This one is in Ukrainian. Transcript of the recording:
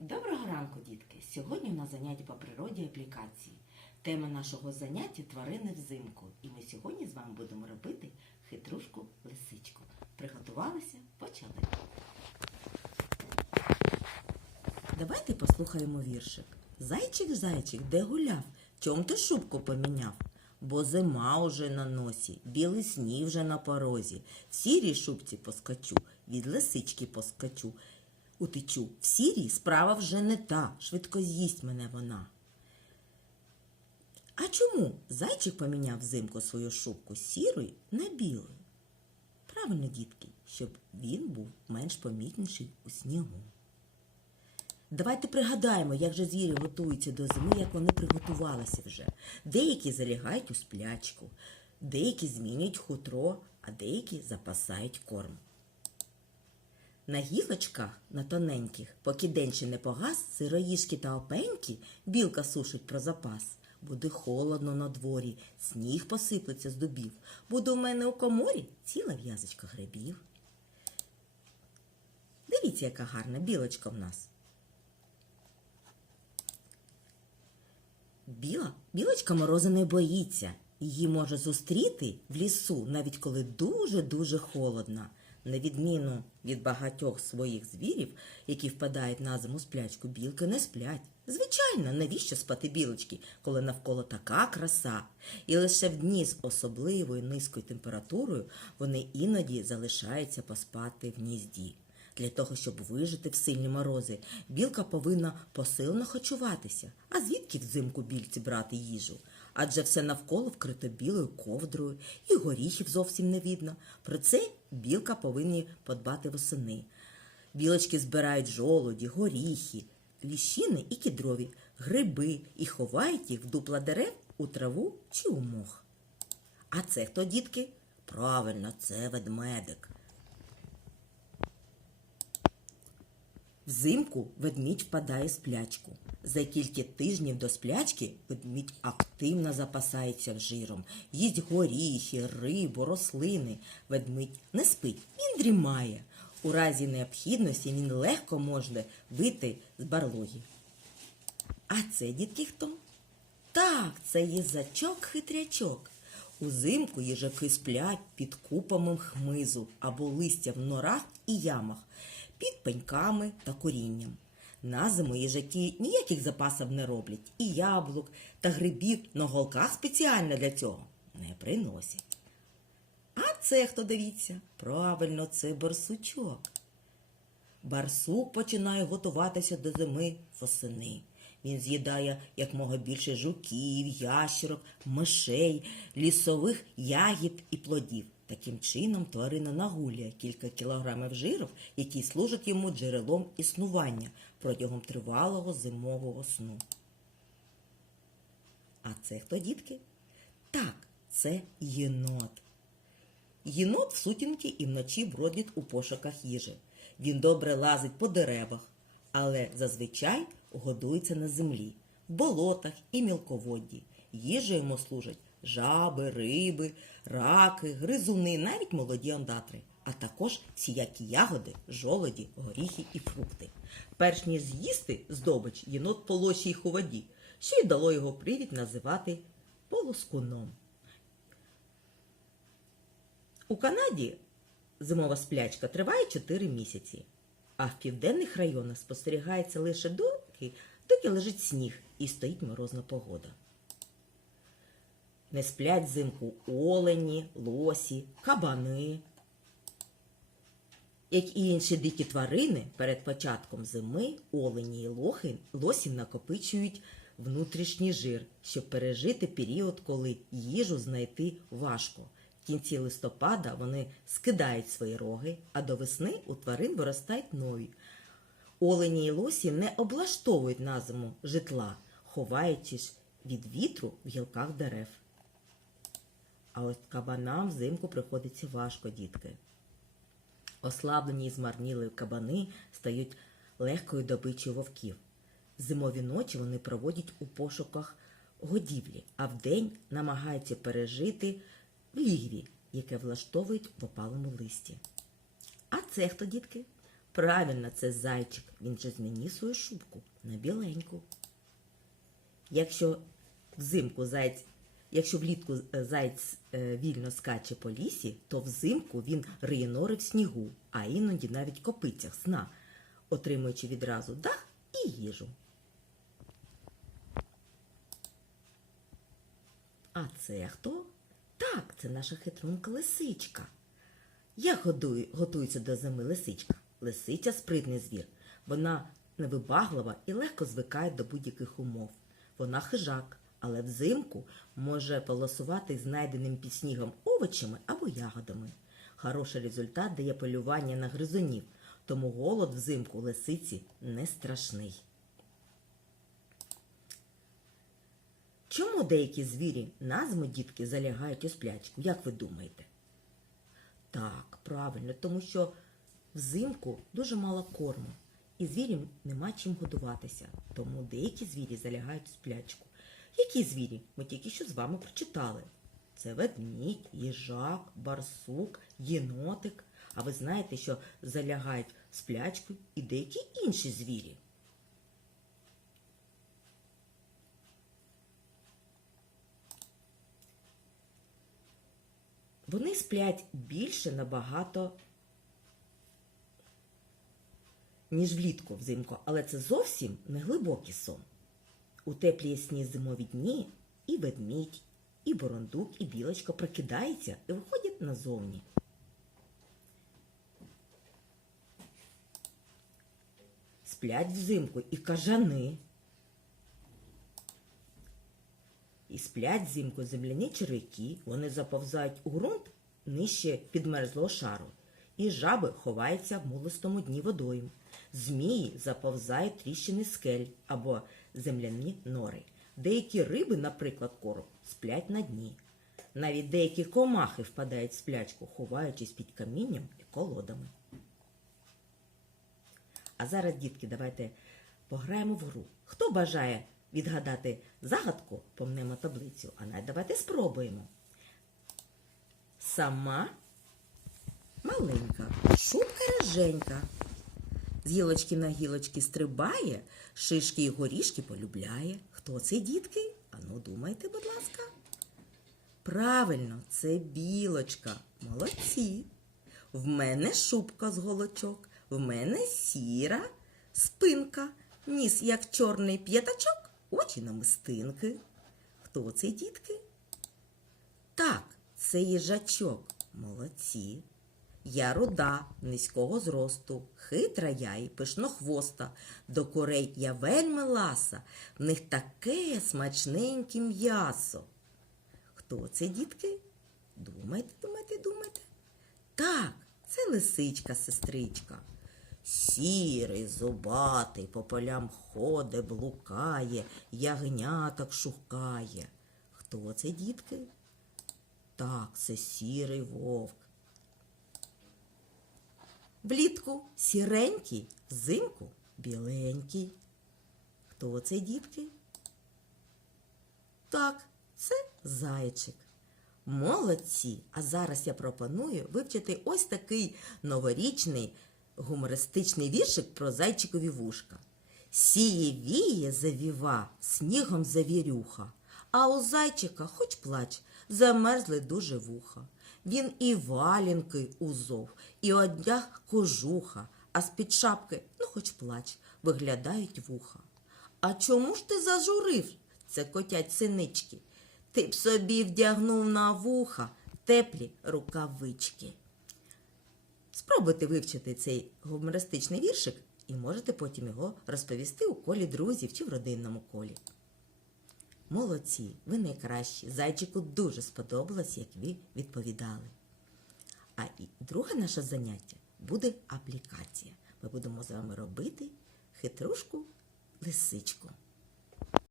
Доброго ранку, дітки! Сьогодні у нас заняття по природі аплікації. Тема нашого заняття тварини взимку. І ми сьогодні з вами будемо робити хитрушку лисичку. Приготувалися? Почали. Давайте послухаємо віршик. Зайчик, зайчик, де гуляв? Чом ти шубку поміняв? Бо зима уже на носі, білий сніг вже на порозі. В сірій шубці поскочу, від лисички поскочу. Утечу, в сірій справа вже не та, швидко з'їсть мене вона. А чому зайчик поміняв взимку свою шубку з сірої на білу? Правильно, дітки, щоб він був менш помітніший у снігу. Давайте пригадаємо, як же звірі готуються до зими, як вони приготувалися вже. Деякі залягають у сплячку, деякі змінюють хутро, а деякі запасають корм. На гілочках, на тоненьких, поки день ще не погас, сироїшки та опеньки білка сушить про запас. Буде холодно на дворі, сніг посиплеться з дубів. Буде у мене у коморі ціла в'язочка грибів. Дивіться, яка гарна білочка в нас. Біла, білочка морозу не боїться. Її може зустріти в лісу, навіть коли дуже-дуже холодно. На відміну від багатьох своїх звірів, які впадають на зиму сплячку, білки не сплять. Звичайно, навіщо спати білочки, коли навколо така краса? І лише в дні з особливою низькою температурою вони іноді залишаються поспати в гнізді. Для того, щоб вижити в сильні морози, білка повинна посилено харчуватися. А звідки взимку більці брати їжу? Адже все навколо вкрито білою ковдрою, і горіхів зовсім не видно. Про це білка повинні подбати восени. Білочки збирають жолоді, горіхи, ліщини і кідрові, гриби і ховають їх в дупла дерев у траву чи у мох. А це хто, дітки? Правильно, це ведмедик. Взимку ведмідь впадає в сплячку. За кілька тижнів до сплячки ведмідь активно запасається жиром, їсть горіхи, рибу, рослини. Ведмідь не спить, він дрімає. У разі необхідності він легко може вийти з барлоги. А це, дітки, хто? Так, це їжачок-хитрячок. Узимку їжаки сплять під купами хмизу або листя в норах і ямах, під пеньками та корінням. На зиму їжаки ніяких запасів не роблять, і яблук та грибів на голках спеціально для цього не приносять. А це хто дивіться? Правильно, це барсучок. Барсук починає готуватися до зими восени. Він з'їдає якмога більше жуків, ящерок, мишей, лісових ягід і плодів. Таким чином тварина нагулює кілька кілограмів жирів, які служать йому джерелом існування протягом тривалого зимового сну. А це хто, дітки? Так, це єнот. Єнот в сутінки і вночі бродить у пошуках їжі. Він добре лазить по деревах, але зазвичай годується на землі, в болотах і мілководді. Їжа йому служать жаби, риби, раки, гризуни, навіть молоді ондатри, а також всіякі ягоди, жолоді, горіхи і фрукти. Перш ніж з'їсти здобич, єнот полощить їх у воді, що й дало його привід називати полоскуном. У Канаді зимова сплячка триває 4 місяці, а в південних районах спостерігається лише доки, доки лежить сніг і стоїть морозна погода. Не сплять взимку олені, лосі, кабани. Як і інші дикі тварини, перед початком зими олені і лохи, лосі накопичують внутрішній жир, щоб пережити період, коли їжу знайти важко. Кінці листопада вони скидають свої роги, а до весни у тварин виростають нові. Олені і лосі не облаштовують на зиму житла, ховаючись від вітру в гілках дерев. А ось кабанам взимку приходиться важко, дітки. Ослаблені і змарніли кабани стають легкою добичою вовків. Зимові ночі вони проводять у пошуках годівлі, а вдень намагаються пережити лігві, яке влаштовують в опалому листі. А це хто, дітки? Правильно, це зайчик. Він же змінив свою шубку на біленьку. Якщо взимку зайць, якщо влітку е, зайць е, вільно скаче по лісі, то взимку він риєнори в снігу, а іноді навіть копицях сна, отримуючи відразу дах і їжу. А це хто? Це наша хитрунка лисичка. Як годує, готується до зими лисичка? Лисиця спритний звір. Вона невибаглива і легко звикає до будь-яких умов. Вона хижак, але взимку може полосувати знайденим під снігом овочами або ягодами. Хороший результат дає полювання на гризунів, тому голод взимку лисиці не страшний. Чому деякі звірі на зиму дітки залягають у сплячку? Як ви думаєте? Так, правильно, тому що взимку дуже мало корму, і звірям нема чим годуватися. Тому деякі звірі залягають у сплячку. Які звірі? Ми тільки що з вами прочитали. Це ведмідь, їжак, барсук, єнотик. А ви знаєте, що залягають в сплячку і деякі інші звірі. Вони сплять більше набагато, ніж влітку взимку, але це зовсім не глибокий сон. У теплі ясні зимові дні і ведмідь, і борондук, і білочка прокидаються і виходять назовні. Сплять взимку і кажани. І сплять взимку земляні черв'яки, вони заповзають у ґрунт нижче підмерзлого шару. І жаби ховаються в мулистому дні водойм. Змії заповзають тріщини скель або земляні нори. Деякі риби, наприклад, короб, сплять на дні. Навіть деякі комахи впадають в сплячку, ховаючись під камінням і колодами. А зараз, дітки, давайте пограємо в гру. Хто бажає відгадати загадку, помнемо таблицю, а навіть давайте спробуємо. Сама маленька, шубка реженька. З гілочки на гілочки стрибає, шишки і горішки полюбляє. Хто це, дітки? Ану, думайте, будь ласка. Правильно, це білочка. Молодці. В мене шубка з голочок, в мене сіра спинка, ніс як чорний п'ятачок, очі намистинки. Хто це, дітки? Так, це їжачок. Молодці. Я руда, низького зросту, хитра я і пишнохвоста, до корей я вельми ласа, в них таке смачненьке м'ясо. Хто це, дітки? Думайте, думайте, думайте. Так, це лисичка, сестричка. Сірий, зубатий, по полям ходе, блукає, ягняток шукає. Хто це, дітки? Так, це сірий вовк. Влітку сіренький, взимку біленький. Хто це, дітки? Так, це зайчик. Молодці! А зараз я пропоную вивчити ось такий новорічний гумористичний віршик про зайчикові вушка. Сіє віє завіва, снігом завірюха, а у зайчика хоч плач, замерзли дуже вуха. Він і валінки узов, і одяг кожуха, а з-під шапки, ну хоч плач, виглядають вуха. А чому ж ти зажурив? Це котять синички. Ти б собі вдягнув на вуха теплі рукавички. Спробуйте вивчити цей гумористичний віршик і можете потім його розповісти у колі друзів чи в родинному колі. Молодці, ви найкращі. Зайчику дуже сподобалось, як ви відповідали. А і друге наше заняття буде аплікація. Ми будемо з вами робити хитрушку лисичку.